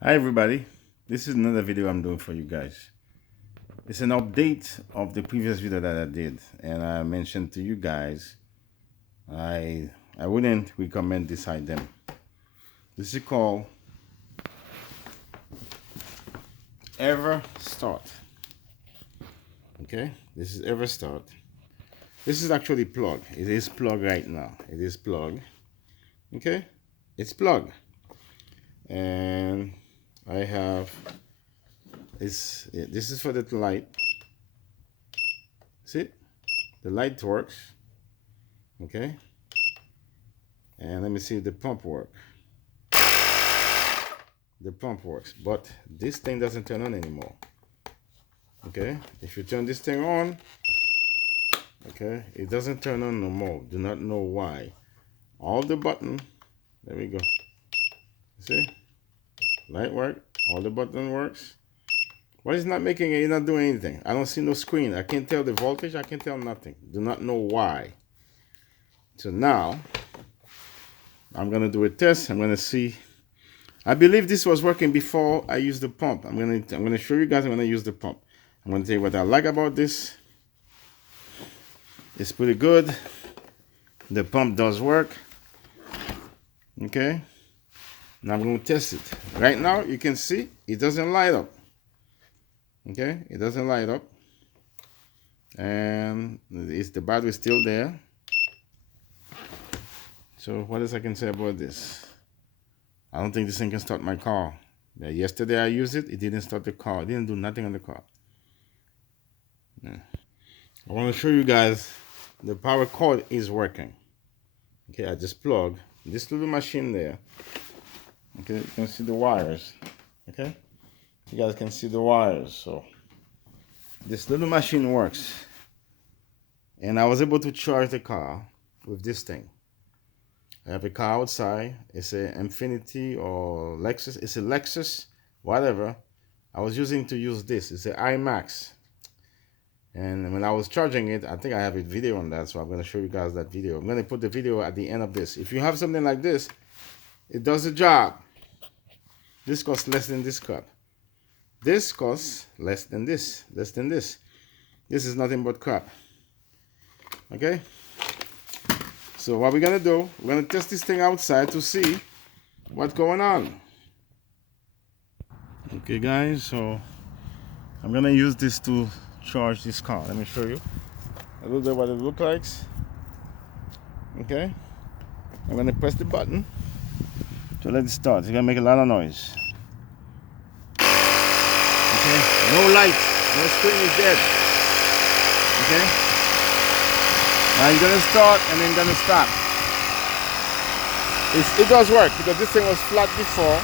Hi everybody, this is another video I'm doing for you guys. It's an update of the previous video that I did, and I mentioned to you guys I wouldn't recommend this item. This is called EverStart. Okay, this is EverStart. This is actually plug. It is plug right now. It is plug. Okay, it's plug, and I have this is for the light. See, the light works. Okay, and let me see if the pump works. The pump works, but this thing doesn't turn on anymore. Okay, if you turn this thing on, okay, it doesn't turn on no more. Do not know why. All the button, there we go. See, light work, all the button works. Why is it not making it? It's not doing anything. I don't see no screen. I can't tell the voltage. I can't tell nothing. Do not know why. So now I'm gonna do a test. I'm gonna see. I believe this was working before I used the pump. I'm gonna show you guys. I'm gonna use the pump. I'm gonna tell you what I like about this. It's pretty good. The pump does work. Okay. Now I'm gonna test it. Right now you can see it doesn't light up. Okay, it doesn't light up, and the battery still there. So what else I can say about this? I don't think this thing can start my car. Yeah, yesterday I used it. It didn't start the car. It didn't do nothing on the car. Yeah. I want to show you guys the power cord is working. Okay, I just plug this little machine there. Okay, you can see the wires. Okay, you guys can see the wires. So this little machine works, and I was able to charge the car with this thing. I have a car outside. It's a Infiniti or Lexus. It's a Lexus, whatever. I was using to use this. It's an IMAX. And when I was charging it, I think I have a video on that, so I'm going to show you guys that video. I'm going to put the video at the end of this. If you have something like this, it does the job. This costs less than this cup. This costs less than this, less than this. This is nothing but crap. Okay? So what we're going to do, we're going to test this thing outside to see what's going on. Okay, guys, so I'm going to use this to charge this car. Let me show you a little bit what it looks like. Okay, I'm gonna press the button to let it start. It's gonna make a lot of noise. Okay, no light, no screen is dead. Okay, now you're gonna start and then gonna stop. It does work because this thing was flat before.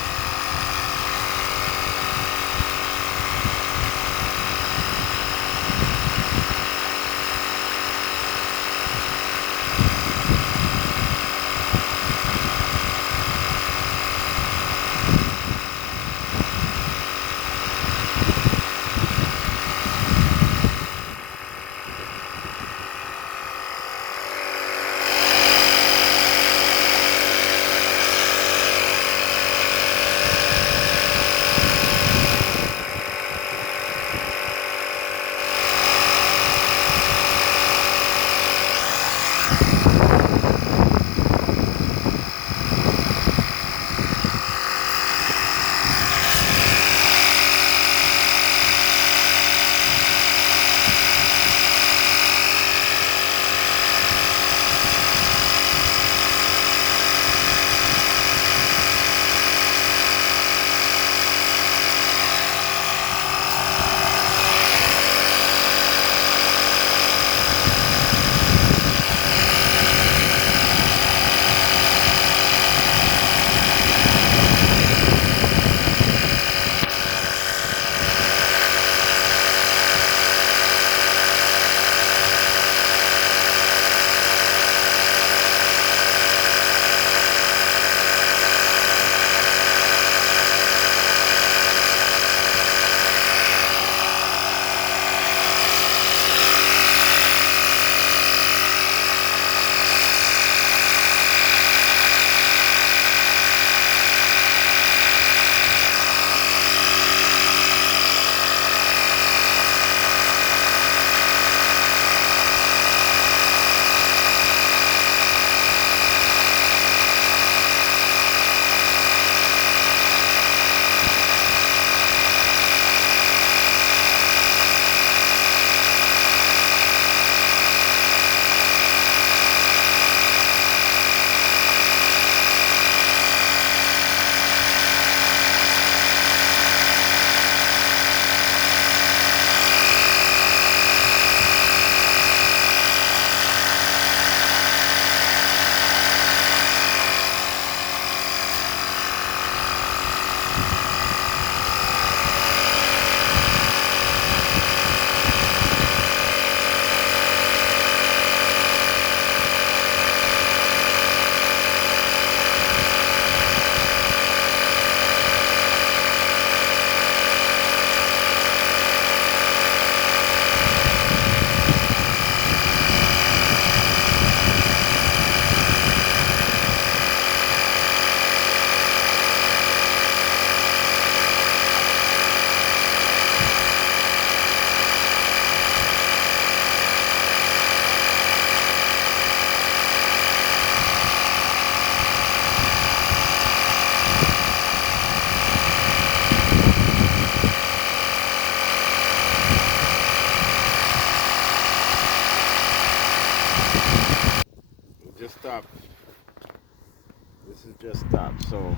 So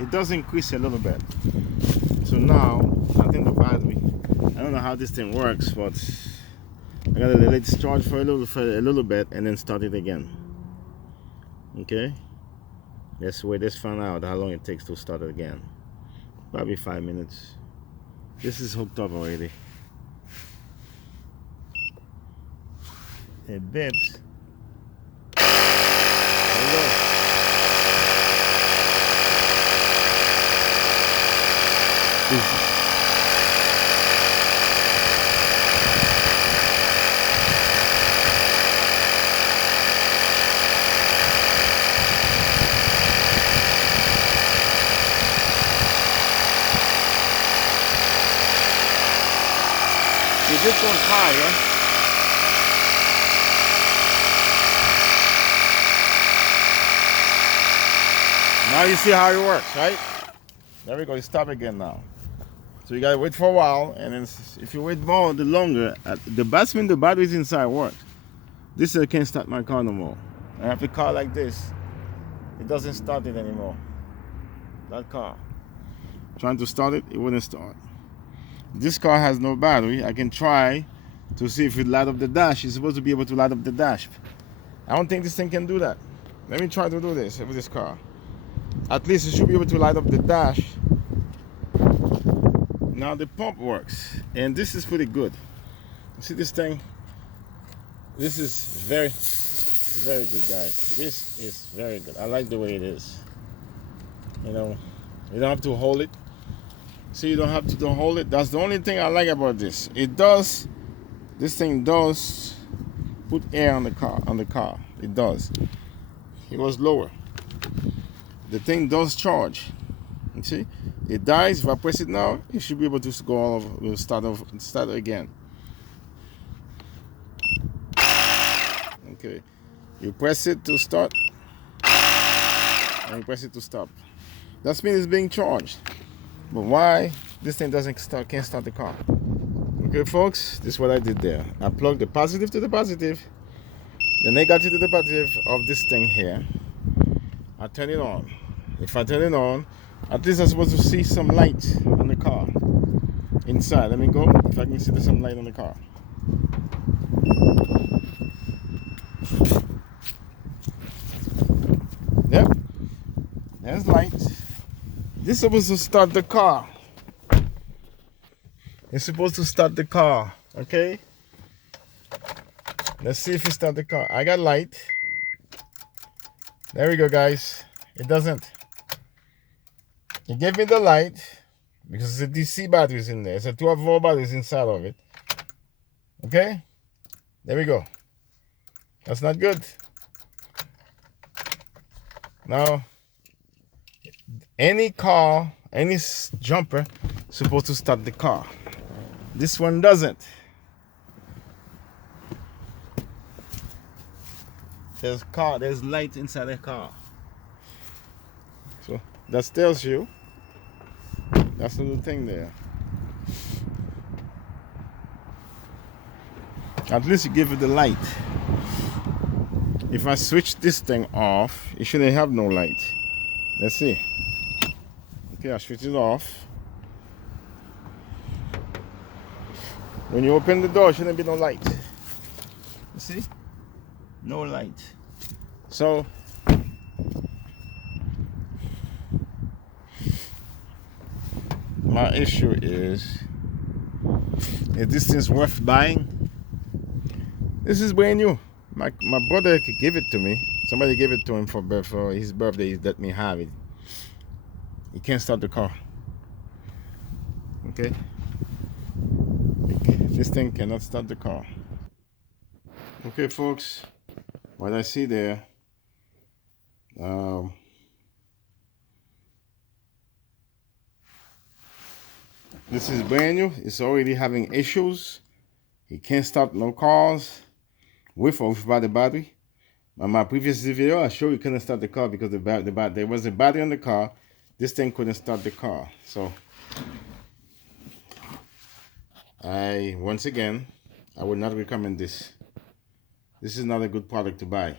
it does increase a little bit. So now I think the battery, I don't know how this thing works, but I gotta let it charge for a little bit and then start it again. Okay, let's wait. Let's find out how long it takes to start it again. Probably 5 minutes. This is hooked up already. It bips. There we go. See, this one's higher. Now you see how it works, right? There we go. You stop again now. So you gotta wait for a while, and then if you wait more, the longer, the batteries inside work. This I can't start my car no more. I have a car like this. It doesn't start it anymore. That car. Trying to start it, it wouldn't start. This car has no battery. I can try to see if it light up the dash. It's supposed to be able to light up the dash. I don't think this thing can do that. Let me try to do this with this car. At least it should be able to light up the dash. Now the pump works, and this is pretty good. You see this thing? This is very, very good, guys. This is very good. I like the way it is. You know, you don't have to hold it. See, you don't have to hold it. That's the only thing I like about this. This thing does put air on the car. It does. It was lower. The thing does charge. You see? It dies. If I press it now, it should be able to go all over, start again. Okay. You press it to start, and you press it to stop. That means it's being charged. But why this thing can't start the car? Okay, folks, this is what I did there. I plugged the positive to the positive, the negative to the positive of this thing here. I turn it on. If I turn it on, at least I'm supposed to see some light on the car inside. Let me go. If I can see there's some light on the car. Yep. There's light. This is supposed to start the car. It's supposed to start the car. Okay? Let's see if it starts the car. I got light. There we go, guys. It doesn't. It gave me the light because it's a DC batteries in there. It's a 12-volt batteries inside of it. Okay? There we go. That's not good. Now, any car, any jumper, is supposed to start the car. This one doesn't. There's light inside the car. So that tells you. That's the little thing there. At least you give it the light. If I switch this thing off, it shouldn't have no light. Let's see. Okay, I switch it off. When you open the door, it shouldn't be no light. You see? No light. So my issue is this thing's worth buying. This is brand new. My brother gave it to me. Somebody gave it to him for his birthday. He let me have it. He can't start the car. Okay? This thing cannot start the car. Okay, folks. What I see there. This is brand new. It's already having issues. He can't start no cars with or without the battery. On my previous video, I showed you couldn't start the car because there was a battery on the car. This thing couldn't start the car. So once again, I would not recommend this. This is not a good product to buy.